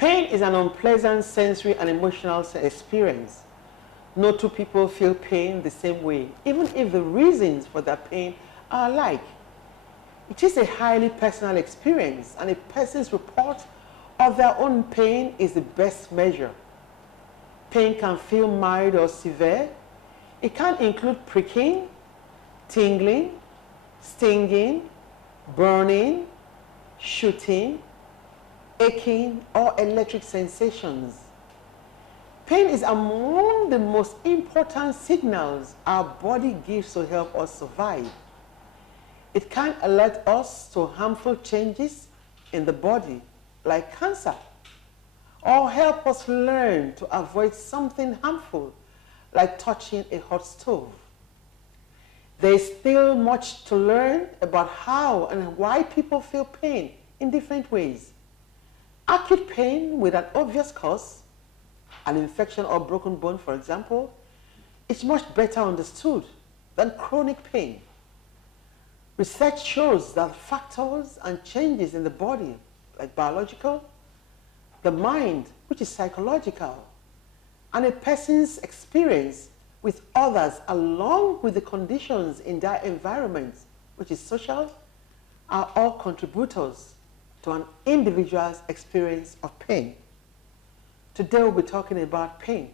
Pain is an unpleasant sensory and emotional experience. No two people feel pain the same way, even if the reasons for that pain are alike. It is a highly personal experience, and a person's report of their own pain is the best measure. Pain can feel mild or severe. It can include pricking, tingling, stinging, burning, shooting, aching, or electric sensations. Pain is among the most important signals our body gives to help us survive. It can alert us to harmful changes in the body, like cancer, or help us learn to avoid something harmful, like touching a hot stove. There is still much to learn about how and why people feel pain in different ways. Acute pain with an obvious cause, an infection or broken bone, for example, is much better understood than chronic pain. Research shows that factors and changes in the body, like biological, the mind, which is psychological, and a person's experience with others, along with the conditions in their environment, which is social, are all contributors to an individual's experience of pain. Today we'll be talking about pain,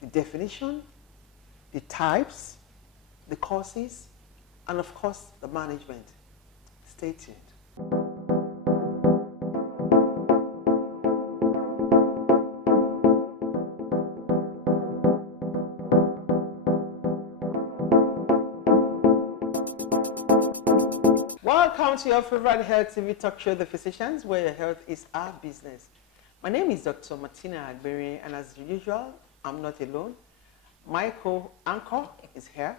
the definition, the types, the causes, and of course, the management. Stay tuned. Welcome to your favorite health TV talk show, The Physicians, where your health is our business. My name is Dr. Martina Agberi, and as usual, I'm not alone. My co-anchor is here.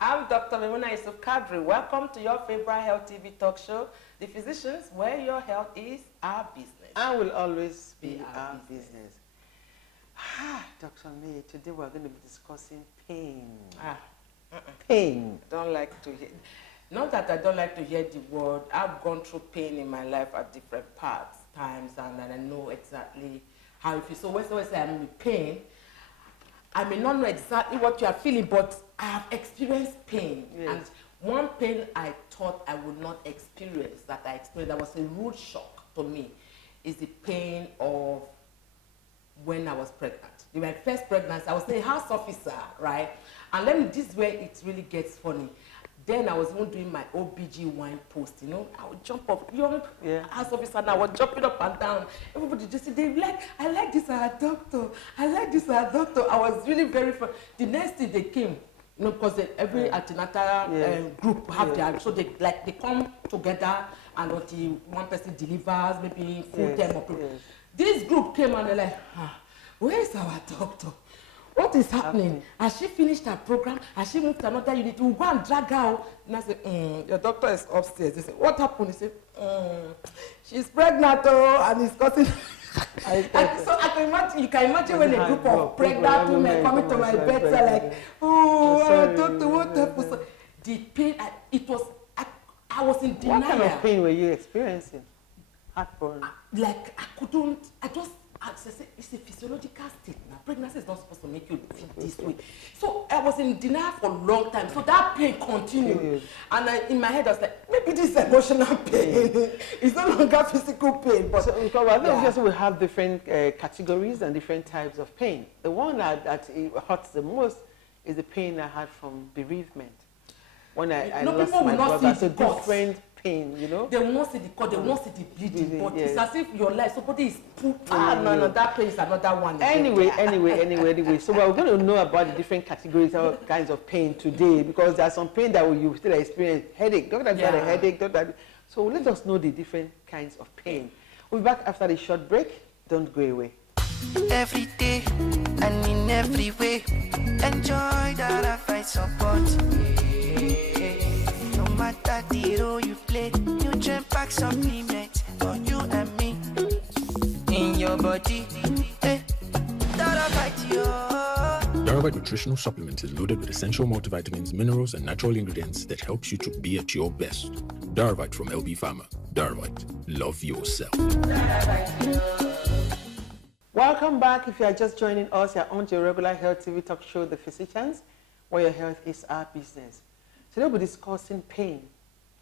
I'm Dr. Memuna Yusuf Kadri. Welcome to your favorite health TV talk show, The Physicians, where your health is our business. And will always be our business. Dr. May, today we're going to be discussing pain. Pain. I don't like to hear. Not that I don't like to hear the word. I've gone through pain in my life at different times, and I know exactly how it feels. So when someone says I'm in pain, I may not know exactly what you are feeling, but I have experienced pain. Yes. And one pain I thought I would not experience, that I experienced, that was a rude shock to me, is the pain of when I was pregnant. In my first pregnancy, I was a house officer, right? And this is where it really gets funny. Then I was even doing my OBGYN post, you know. I would jump up, young house officer, and I was jumping up and down. Everybody just said, I like this doctor. I like this doctor. I was really very fun. The next day they came, you know, because every antenatal group have their, so they come together, and until one person delivers, maybe full time or this group came and they're like, where is our doctor? What is happening? Has she finished her program? Has she moved to another unit? We'll go and drag her out. And I said, your doctor is upstairs. They said, what happened? He said, she's pregnant, and it's causing... So I can imagine, you can imagine when a group of pregnant women coming to my bedside like, doctor, what happened? So the pain, I was in denial. What kind of pain were you experiencing? Heartburn? It's a physiological state. Now, pregnancy is not supposed to make you feel this way. So I was in denial for a long time. So that pain continued. And in my head, I was like, maybe this is emotional pain. It's no longer physical pain. But because we have different categories and different types of pain. The one that hurts the most is the pain I had from bereavement. When I lost my brother. It's a different pain, you know. They will not see the cut, they will not see the bleeding, but it's as if your life, somebody is pooped. No, that pain is another one. Anyway. So we're going to know about the different categories or kinds of pain today, because there's some pain that you still experience. Headache, doctor got a headache, doctor. So let us know the different kinds of pain. We'll be back after the short break. Don't go away. Every day and in every way, enjoy that I fight support. No matter the role you play, nutrient pack supplement for you and me. In your body, that I fight you. Darvite Nutritional Supplement is loaded with essential multivitamins, minerals, and natural ingredients that helps you to be at your best. Darvite from LB Pharma. Darvite, love yourself. Welcome back. If you are just joining us, you're on your regular health TV talk show, The Physicians, where your health is our business. Today we'll be discussing pain,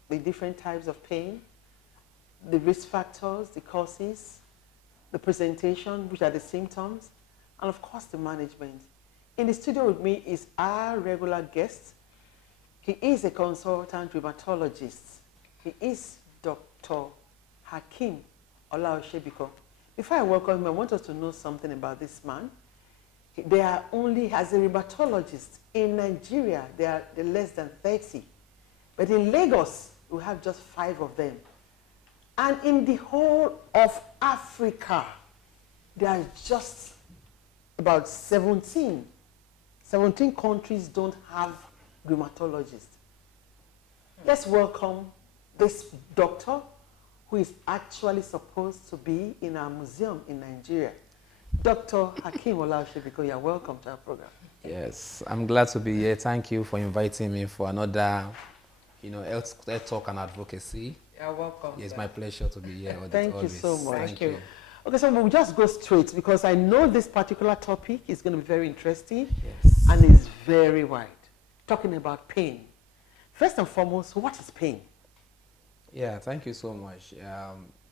the different types of pain, the risk factors, the causes, the presentation, which are the symptoms, and of course the management. In the studio with me is our regular guest. He is a consultant rheumatologist. He is Dr. Hakeem Olaosebikan. Before I welcome him, I want us to know something about this man. There are only, as a rheumatologist in Nigeria, there are less than 30. But in Lagos, we have just 5 of them. And in the whole of Africa, there are just about 17. 17 countries don't have rheumatologists. Let's welcome this doctor who is actually supposed to be in our museum in Nigeria. Dr. Hakeem Olaosebikan, you're welcome to our program. Yes, I'm glad to be here. Thank you for inviting me for another, health talk and advocacy. You're welcome. It's my pleasure to be here. Thank you so much. Thank you. Okay, so we'll just go straight because I know this particular topic is going to be very interesting Yes. and is very wide. Talking about pain. First and foremost, what is pain? Yeah, thank you so much.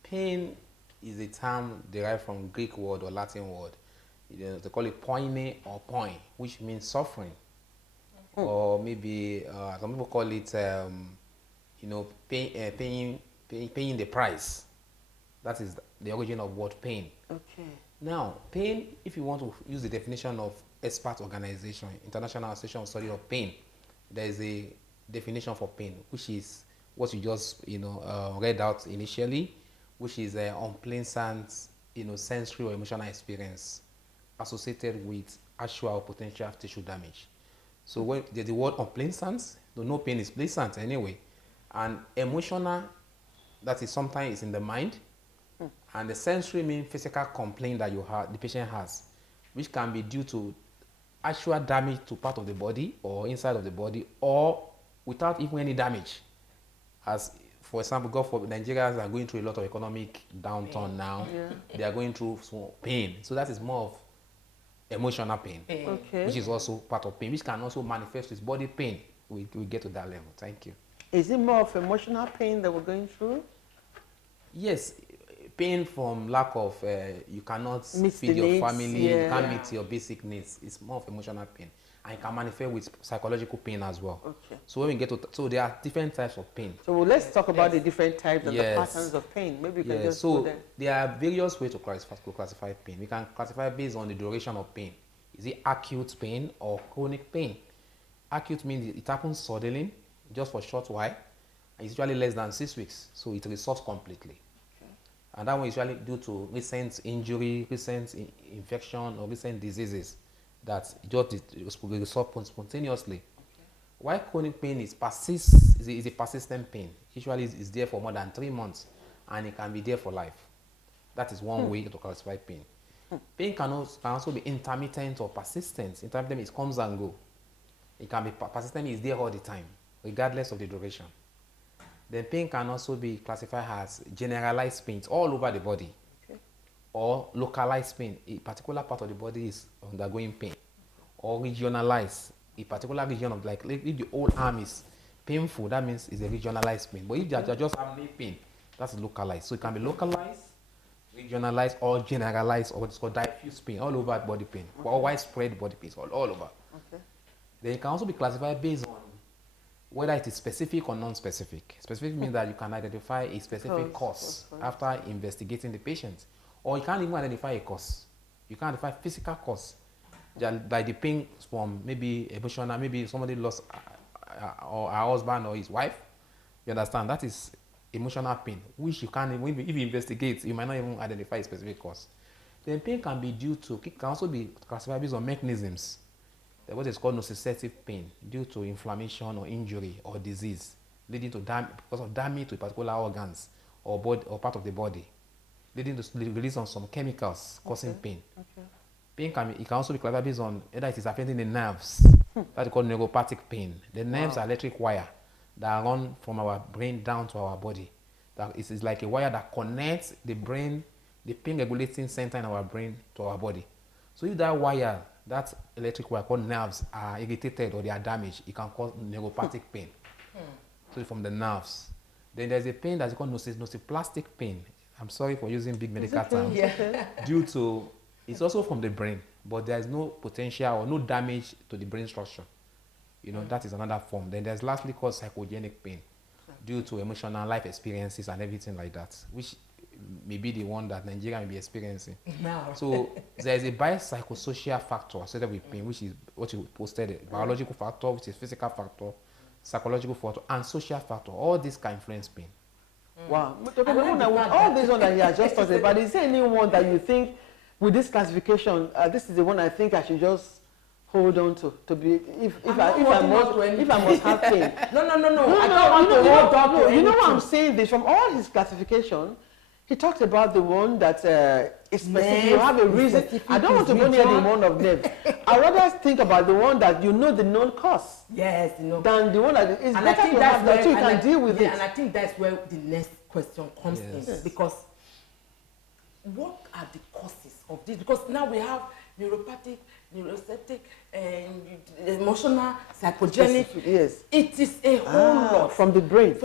Pain is a term derived from Greek word or Latin word. They call it poine or poin, which means suffering. Or maybe some people call it, paying the price. That is the origin of word pain. Okay. Now, pain, if you want to use the definition of expert organization, International Association of Study of Pain, there is a definition for pain, which is what you just read out initially, which is an unpleasant sensory or emotional experience associated with actual or potential tissue damage. So when the word unpleasant, no pain is pleasant anyway, and emotional, that is sometimes in the mind, and the sensory means physical complaint that the patient has, which can be due to actual damage to part of the body or inside of the body, or without even any damage. As for example, Nigerians are going through a lot of economic downturn now. Yeah. They are going through some pain. So that is more of emotional pain, okay, which is also part of pain, which can also manifest with body pain. We get to that level. Thank you. Is it more of emotional pain that we're going through? Yes. Pain from lack of, you cannot feed your needs, family, yeah. You can't meet your basic needs. It's more of emotional pain. And it can manifest with psychological pain as well. Okay. So when we get to, so there are different types of pain. So let's talk about the different types and the patterns of pain. Maybe we can just go there. There are various ways to classify pain. We can classify based on the duration of pain. Is it acute pain or chronic pain? Acute means it happens suddenly, just for a short while, and it's usually less than 6 weeks, so it resolves completely. And that one is usually due to recent injury, recent infection, or recent diseases that just resolve spontaneously. Okay. While chronic pain is a persistent pain. Usually it's there for more than 3 months, and it can be there for life. That is one way to classify pain. Pain can also be intermittent or persistent. Intermittent means it comes and goes. It can be persistent, it's there all the time, regardless of the duration. Then pain can also be classified as generalized pain all over the body, okay, or localized pain. A particular part of the body is undergoing pain, or regionalized. A particular region of, like if the whole arm is painful, that means it's a regionalized pain. But if you're just having pain, that's localized. So it can be localized, regionalized, or generalized, or what's called diffuse pain, all over body pain, or widespread body pain, all over. Okay. Then it can also be classified based on whether it is specific or non-specific. Specific means that you can identify a specific cause after investigating the patient. Or you can't even identify a cause. You can identify physical cause. Like the pain from maybe emotional, maybe somebody lost or her husband or his wife. You understand? That is emotional pain, which you can't even, if you investigate, you might not even identify a specific cause. Then pain can be can also be classified based on mechanisms. What is called nociceptive pain due to inflammation or injury or disease, leading to because of damage to particular organs or part of the body, leading to the release of some chemicals causing pain. Okay. Pain can also be classified based on whether it is affecting the nerves. That's called neuropathic pain. The nerves are electric wire that run from our brain down to our body. That is like a wire that connects the brain the pain regulating center in our brain to our body. So if that wire, that electric wire called nerves are irritated or they are damaged, it can cause neuropathic pain. So from the nerves. Then there's a pain that's called nociplastic pain. I'm sorry for using big medical terms. Due to, it's also from the brain, but there's no potential or no damage to the brain structure. You know, that is another form. Then there's lastly called psychogenic pain due to emotional life experiences and everything like that, which may be the one that Nigeria may be experiencing. Now. So there's a biopsychosocial factor associated with pain, which is what you posted, a biological factor, which is physical factor, psychological factor, and social factor. All these can influence pain. Wow. With all these ones that you have just talked about, is there anyone that you think with this classification, this is the one I think I should just hold on to be, if I must have pain? No. I don't want to hold on to anything. You know what I'm saying? This from all his classification, he talked about the one that is specific. You have a reason. I don't want to go near the one of nerves. I rather think about the one that you know the known cause. Yes, you know. Than the one that is better to have that you can deal with it. And I think that's where the next question comes in. Because what are the causes of this? Because now we have neuropathic, neuroceptic, emotional, psychogenic. Yes. It is a whole lot. From the brain.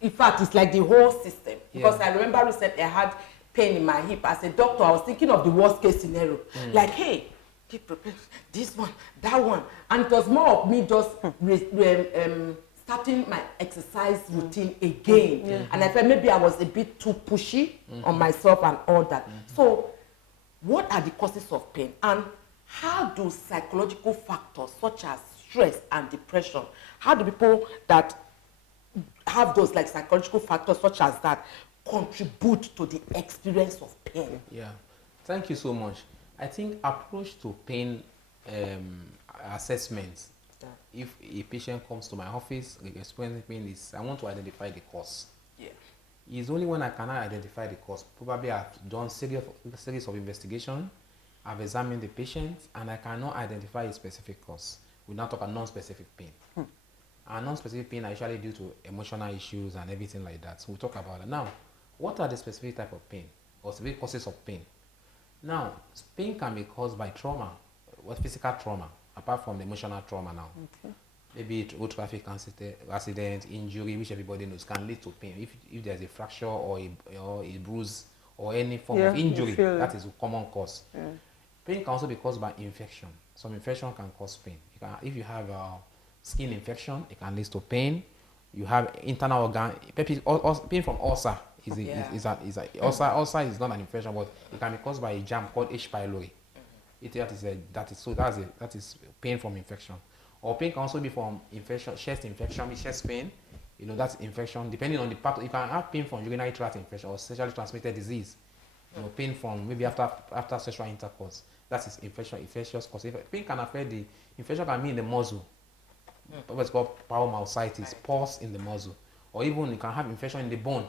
In fact, it's like the whole system. Because I remember recently I had pain in my hip. As a doctor, I was thinking of the worst case scenario. Like, hey, keep prepared. This one, that one. And it was more of me just starting my exercise routine again. And I felt maybe I was a bit too pushy on myself and all that. So, what are the causes of pain? And how do psychological factors such as stress and depression, how do people that have those like psychological factors such as that contribute to the experience of pain? Yeah, thank you so much. I think approach to pain assessment, if a patient comes to my office experiencing pain, is I want to identify the cause. It's only when I cannot identify the cause. Probably I've done series of investigation, I've examined the patient, and I cannot identify a specific cause. We now talk about non-specific pain. And non-specific pain are usually due to emotional issues and everything like that. So we'll talk about it. Now, what are the specific type of pain or specific causes of pain? Now, pain can be caused by trauma, physical trauma, apart from the emotional trauma now. Maybe road traffic accident, injury, which everybody knows, can lead to pain. If there's a fracture or a bruise or any form of injury, that is a common cause. Pain can also be caused by infection. Some infection can cause pain. If you have a skin infection, it can lead to pain. You have internal organ, pain from ulcer ulcer is not an infection, but it can be caused by a germ called H. pylori. That is pain from infection. Or pain can also be from infection, chest pain. You know, that's infection. Depending on the part, you can have pain from urinary tract infection or sexually transmitted disease. You know, pain from maybe after sexual intercourse. That is infectious cause. Pain can affect the infection can be in the muscle. What's called paramyositis, pus in the muscle. Or even you can have infection in the bone.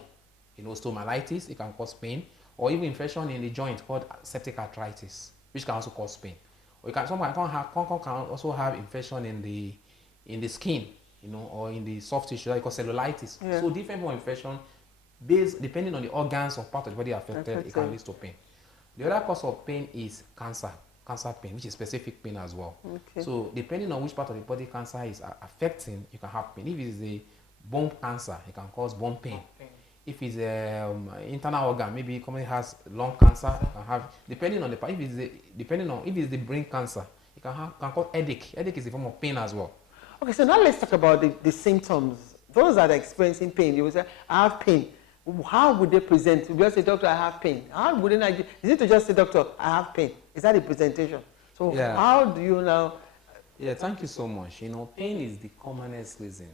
You know, stomatitis, it can cause pain. Or even infection in the joint called septic arthritis, which can also cause pain. Or someone can also have infection in the skin, you know, or in the soft tissue, like cellulitis. So different form of infection, depending on the organs or part of the body affected, it can lead to pain. The other cause of pain is cancer pain, which is specific pain as well. So depending on which part of the body cancer is affecting, you can have pain. If it is a bone cancer, it can cause bone pain. If it's internal organ, maybe somebody has lung cancer, it can have, depending on the part. If it's the brain cancer, it can cause headache. Headache is a form of pain as well. Okay, so now let's talk about the symptoms. Those that are experiencing pain, you will say, I have pain. How would they present? You just say, doctor, I have pain. How would they? Is it to just say, doctor, I have pain? Is that the presentation? So how do you now? Yeah, thank you so much. You know, pain is the commonest reason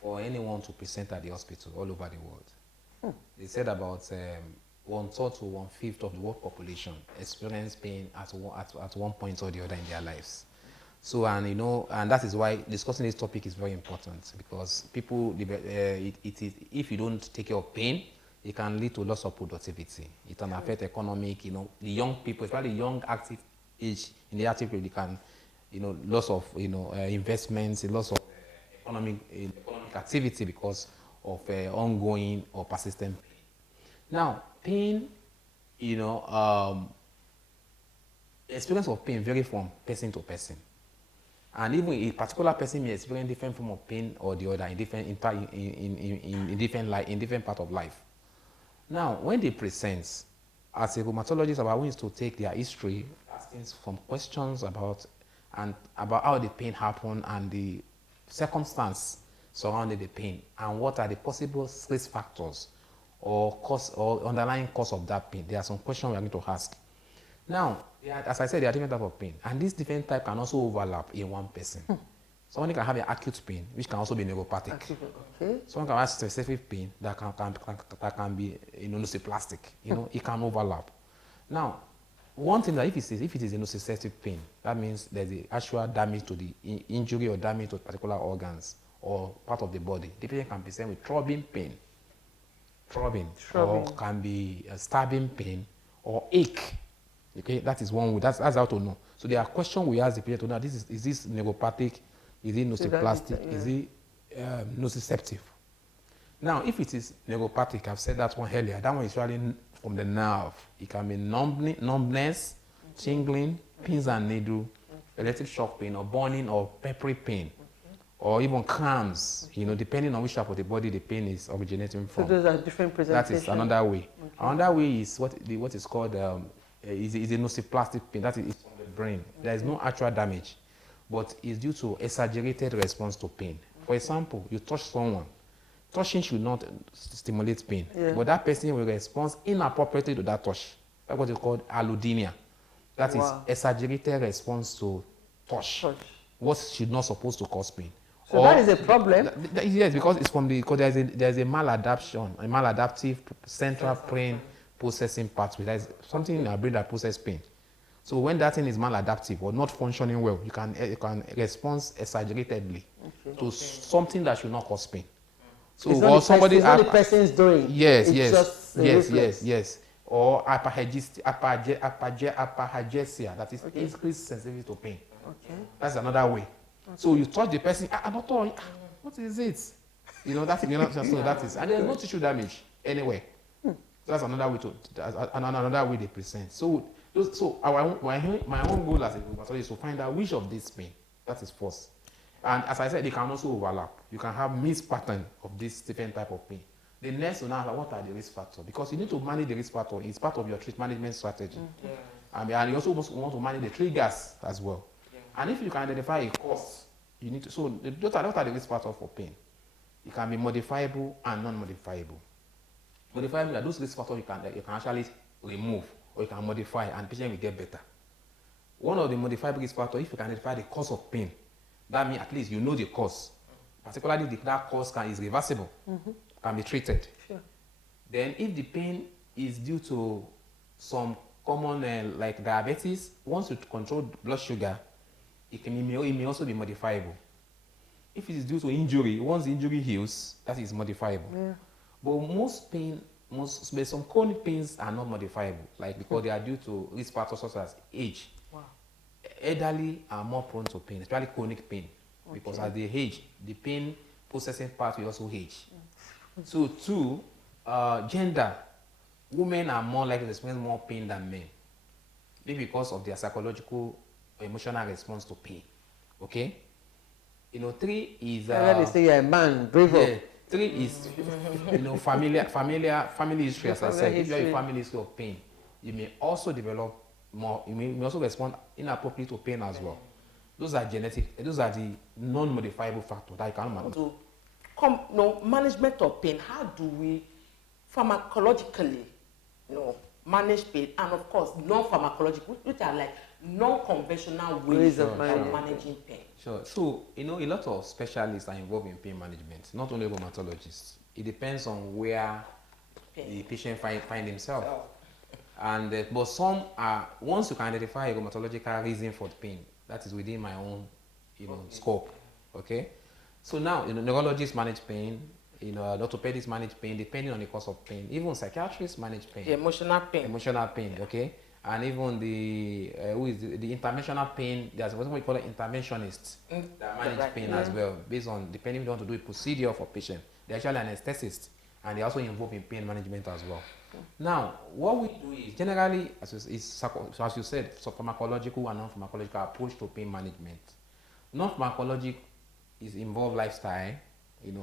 for anyone to present at the hospital all over the world. They said about 1/3 to 1/5 of the world population experience pain at one point or the other in their lives. So, and you know, and that is why discussing this topic is very important, because people, if you don't take care of pain, it can lead to loss of productivity. It can affect economic, you know, the young people, especially young active age in the active people, they can, you know, loss of, you know, investments, loss of economic activity because of ongoing or persistent pain. Now, pain you know, experience of pain vary from person to person. And even a particular person may experience different form of pain or the other in different in different part of life. Now, when they present, as a rheumatologist, our aim is to take their history, asking some questions about how the pain happened and the circumstance surrounding the pain, and what are the possible risk factors or cause or underlying cause of that pain. There are some questions we are going to ask. Now, as I said, there are different types of pain, and these different types can also overlap in one person. Someone can have an acute pain, which can also be neuropathic. Okay. Someone can have specific pain that can be nociplastic. It can overlap. Now, one thing that if it is a nociceptive pain, that means there's the actual damage to the injury or damage to particular organs or part of the body. The patient can present with throbbing pain, or can be a stabbing pain or ache. Okay, that is one way. That's how to know. So there are questions we ask the patient to know. Is this neuropathic? Is it nociplastic? Is it nociceptive? Now, if it is neuropathic, I've said that one earlier. That one is really from the nerve. It can be numbness, tingling, pins and needle, electric shock pain, or burning or peppery pain, or even cramps. Depending on which type of the body the pain is originating from. So those are different presentations. That is another way. Okay. Another way is what is called is a nociplastic pain. That is from the brain. There is no actual damage, but it's due to exaggerated response to pain. For example, you touch someone. Touching should not stimulate pain, but that person will respond inappropriately to that touch. That's what is called allodynia. That is exaggerated response to touch. What should not supposed to cause pain. So that is a problem. Yes, because it's from because there's a maladaptive central brain processing pathway. There's something in our brain that processes pain. So when that thing is maladaptive or not functioning well, you can respond exaggeratedly to something that should not cause pain. So it's or somebody what the person is doing. Yes. Or hypergeusia, that is increased sensitivity to pain. Okay. That's another way. So you touch the person, doctor, what is it? So that is, and there's no tissue damage anywhere. So that's another way another way they present. So my own goal as a rheumatologist is to find out which of these pain. That is first. And as I said, they can also overlap. You can have mixed pattern of this different type of pain. The next one is what are the risk factors? Because you need to manage the risk factor. It's part of your treatment management strategy. And you also want to manage the triggers as well. And if you can identify a cause, you need to. So what are the risk factors for pain? It can be modifiable and non-modifiable. Modifiable are those risk factors you can actually remove or you can modify, and the patient will get better. One of the modifiable risk factors, if you can identify the cause of pain, that means at least you know the cause. Particularly if that cause is reversible, can be treated. Sure. Then if the pain is due to some common like diabetes, once you control blood sugar, it may also be modifiable. If it is due to injury, once the injury heals, that is modifiable. Yeah. But some chronic pains are not modifiable, like because they are due to risk factors such as age. Wow. Elderly are more prone to pain, especially chronic pain, because as they age, the pain processing part will also age. So two, gender, women are more likely to experience more pain than men, maybe because of their psychological or emotional response to pain. Okay? Three is they say you're a man, brave up. Three is family history, as I said. If you have a family history of pain, you may also develop more, you may also respond inappropriately to pain as well. Those are genetic, those are the non-modifiable factors that you can manage. So, management of pain, how do we pharmacologically, manage pain, and of course, non-pharmacological, which are like non-conventional ways of managing pain? Sure. So, a lot of specialists are involved in pain management, not only rheumatologists. It depends on where the patient find himself. And but some are, once you can identify a rheumatological reason for the pain, that is within my own scope. Okay? So now, neurologists manage pain, orthopedists manage pain, depending on the cause of pain. Even psychiatrists manage pain. The emotional pain. Okay? And even the interventional pain, there's what we call an interventionist that manage pain as well, based on, depending if you want to do a procedure for patient. They're actually anesthetists, and they're also involved in pain management as well. Now, what we do is generally, as you said, so pharmacological and non-pharmacological approach to pain management. Non-pharmacological is involve lifestyle,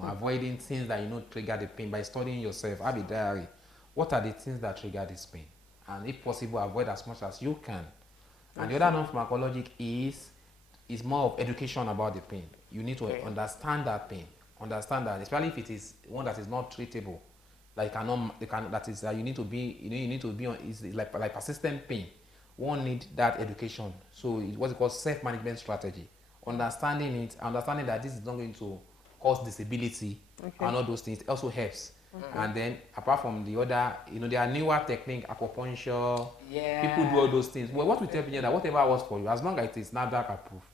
avoiding things that trigger the pain by studying yourself. Have a diary. What are the things that trigger this pain? And if possible, avoid as much as you can. And the other non-pharmacological is more of education about the pain. You need to understand that pain. Understand that, especially if it is one that is not treatable. Like you need to be on is like persistent pain. One need that education. So it's what's called self-management strategy. Understanding that this is not going to cause disability and all those things also helps. And then apart from the other, there are newer techniques, acupuncture. Yeah. People do all those things. Well, what we tell people that whatever works for you, as long as it is NAFDAC approved,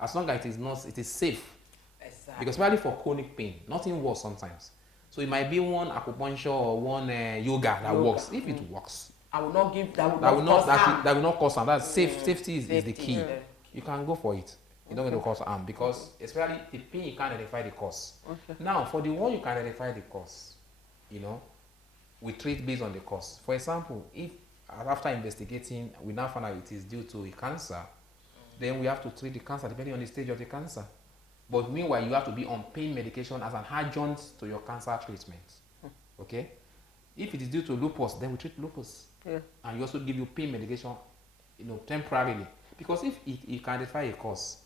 as long as it is safe. Exactly. Because especially for chronic pain, nothing works sometimes. So it might be one acupuncture or one yoga that works. If it works, I will not give that. That will not cause harm. That's safety is the key. Yeah. You can go for it. You don't get to cause harm because especially the pain you can identify the cause. Now for the one you can identify the cause, we treat based on the cause. For example, if after investigating we now find out it is due to a cancer, then we have to treat the cancer depending on the stage of the cancer. But meanwhile, you have to be on pain medication as an adjunct to your cancer treatment. Okay? If it is due to lupus, then we treat lupus. Yeah. And we also give you pain medication, temporarily. Because if you can identify a cause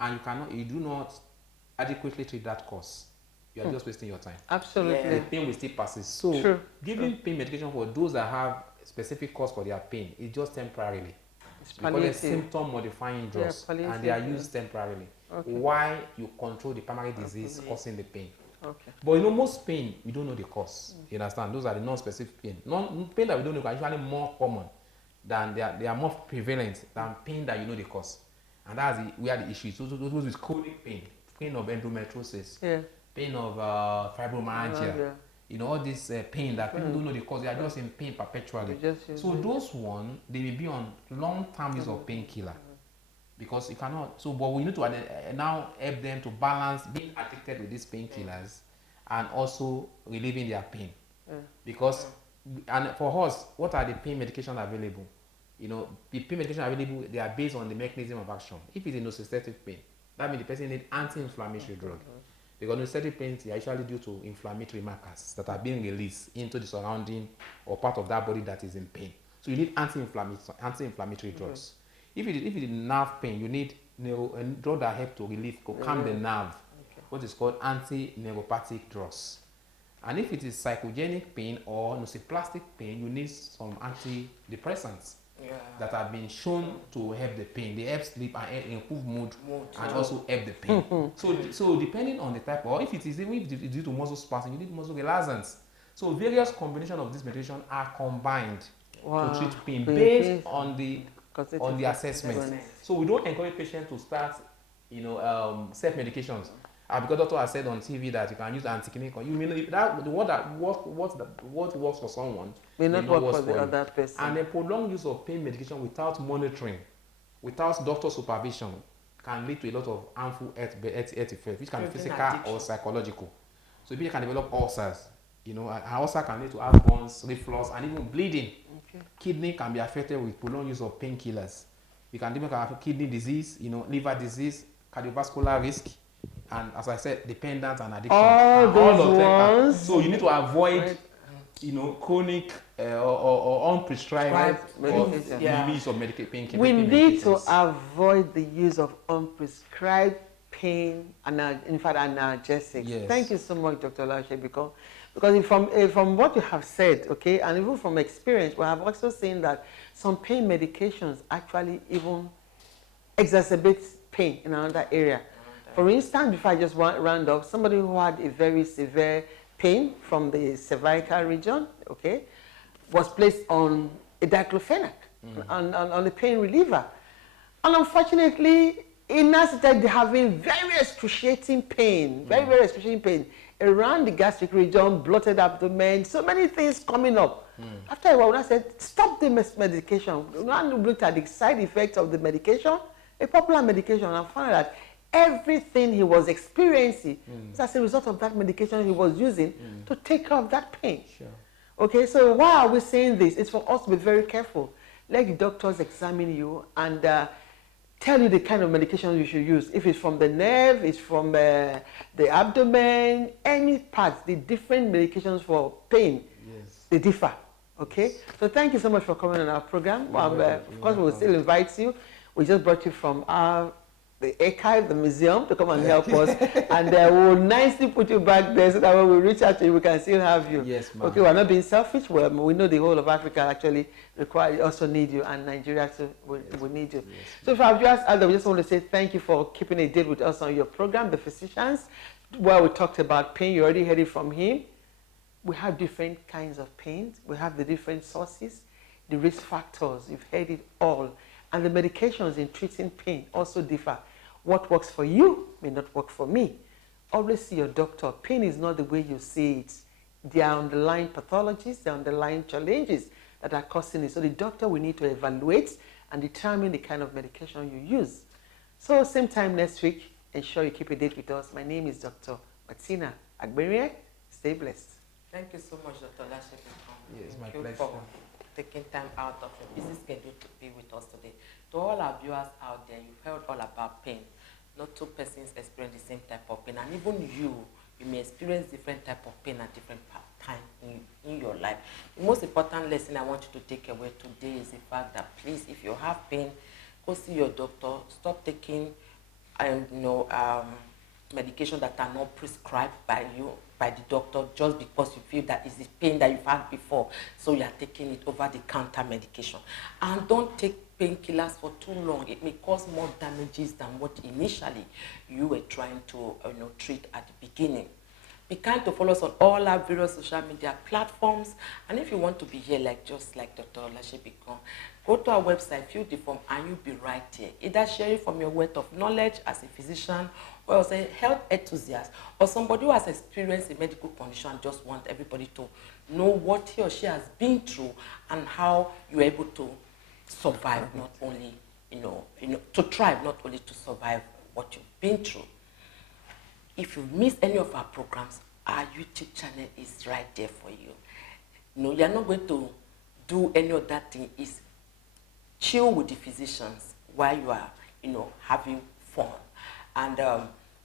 and you do not adequately treat that cause, you are just wasting your time. Absolutely. The pain will still persist. So giving pain medication for those that have specific cause for their pain is just temporarily. Because they're symptom modifying drugs and they are used temporarily. Why you control the primary disease causing the pain. But most pain, we don't know the cause. You understand? Those are the non-specific pain. Pain that we don't know are usually more common than they are more prevalent than pain that you know the cause. And that's where the issue is. So those with chronic pain of endometriosis, pain of fibromyalgia, all this pain that people don't know the cause, they are just in pain perpetually. So those ones, they may be on long-term use of painkiller. Because you cannot, but we need to now help them to balance being addicted with these painkillers and also relieving their pain. Because, and for us, what are the pain medications available? The pain medications available, they are based on the mechanism of action. If it's a nociceptive pain, that means the person needs anti-inflammatory drug. Because nociceptive pains are usually due to inflammatory markers that are being released into the surrounding or part of that body that is in pain. So you need anti-inflammatory drugs. If it is nerve pain, you need a drug that helps to relieve, to calm the nerve, what is called anti-neuropathic drugs. And if it is psychogenic pain or nociplastic pain, you need some antidepressants that have been shown to help the pain. They help sleep and improve mood and also help the pain. So depending on the type, or if it is due to muscle spasm, you need muscle relaxants. So various combinations of this medication are combined to treat pain based on the assessment. So we don't encourage patients to start, self-medications. Because doctor has said on TV that you can use antichemical. You mean that what works for someone may not work for the other person. And a prolonged use of pain medication without monitoring, without doctor supervision, can lead to a lot of harmful health effects, which can be physical or psychological. So people can develop ulcers. An ulcer can lead to heartburns, reflux, and even bleeding. Kidney can be affected with prolonged use of painkillers. You can develop kidney disease, liver disease, cardiovascular risk, and as I said, dependence and addiction. All of them. So you need to avoid, chronic or unprescribed use of painkillers. We need to avoid the use of unprescribed pain and in fact analgesics. Yes. Thank you so much, Dr. Olaosebikan. Because from what you have said, and even from experience, we have also seen that some pain medications actually even exacerbate pain in another area. For instance, before I just round up, somebody who had a very severe pain from the cervical region, was placed on a diclofenac, on a pain reliever. And unfortunately, he now started having very excruciating pain, very excruciating pain around the gastric region, bloated abdomen, so many things coming up. After a while, I said, stop the medication. We looked at the side effects of the medication, a popular medication, and I found that everything he was experiencing was as a result of that medication he was using to take care of that pain. Okay, so why are we saying this? It's for us to be very careful. Let the doctors examine you and tell you the kind of medication you should use. If it's from the nerve, it's from the abdomen, any parts, the different medications for pain, they differ. Okay, so thank you so much for coming on our program. Of course, we will still invite you. We just brought you from the archive, the museum, to come and help us, and we will nicely put you back there so that when we reach out to you, we can still have you. Yes, ma'am. Okay, we're not being selfish. We know the whole of Africa actually also need you, and Nigeria too will need you. Yes, so for our viewers out there, we just want to say thank you for keeping a date with us on your program, The Physicians, where we talked about pain. You already heard it from him. We have different kinds of pains. We have the different sources, the risk factors. You've heard it all. And the medications in treating pain also differ. What works for you may not work for me. Always see your doctor. Pain is not the way you see it. There are underlying pathologies, there are underlying challenges that are causing it. So the doctor will need to evaluate and determine the kind of medication you use. So same time next week, ensure you keep a date with us. My name is Dr. Martina Agberie. Stay blessed. Thank you so much, Dr. Olaosebikan. Yes, my Thank you pleasure. for taking time out of your busy schedule to be with us today. To all our viewers out there, you've heard all about pain. Not two persons experience the same type of pain, and even you may experience different type of pain at different time in your life. The most important lesson I want you to take away today is the fact that please, if you have pain, go see your doctor. Stop taking medication that are not prescribed by the doctor just because you feel that it's the pain that you've had before, so you are taking it over the counter medication. And don't take painkillers for too long. It may cause more damages than what initially you were trying to treat at the beginning. Be kind to follow us on all our various social media platforms, and if you want to be here just like Dr. Olaosebikan, go to our website, fill the form, and you'll be right here. Either sharing from your wealth of knowledge as a physician, or as a health enthusiast, or somebody who has experienced a medical condition and just want everybody to know what he or she has been through and how you're able to survive, not only, to thrive, not only to survive what you've been through. If you miss any of our programs, our YouTube channel is right there for you. You're not going to do any other thing. It's chill with the physicians while you are, having fun. And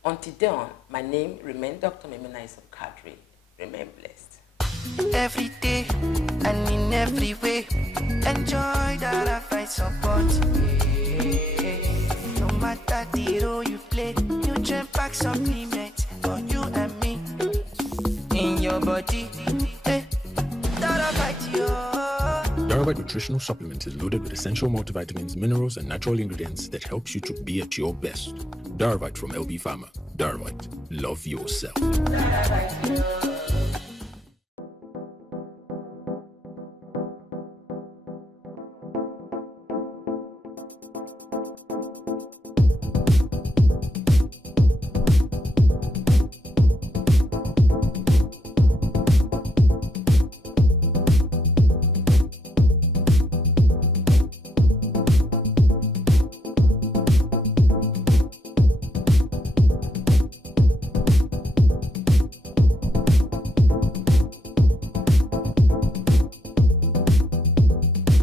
until then, my name remains Dr. Memina Isokadri. Remain blessed. Every day and in every way, enjoy that I find support. No matter the role you play, nutrient pack supplement for you and me. In your body, that I fight you. Darvite nutritional supplement is loaded with essential multivitamins, minerals, and natural ingredients that helps you to be at your best. Darvite from LB Pharma. Darvite, love yourself.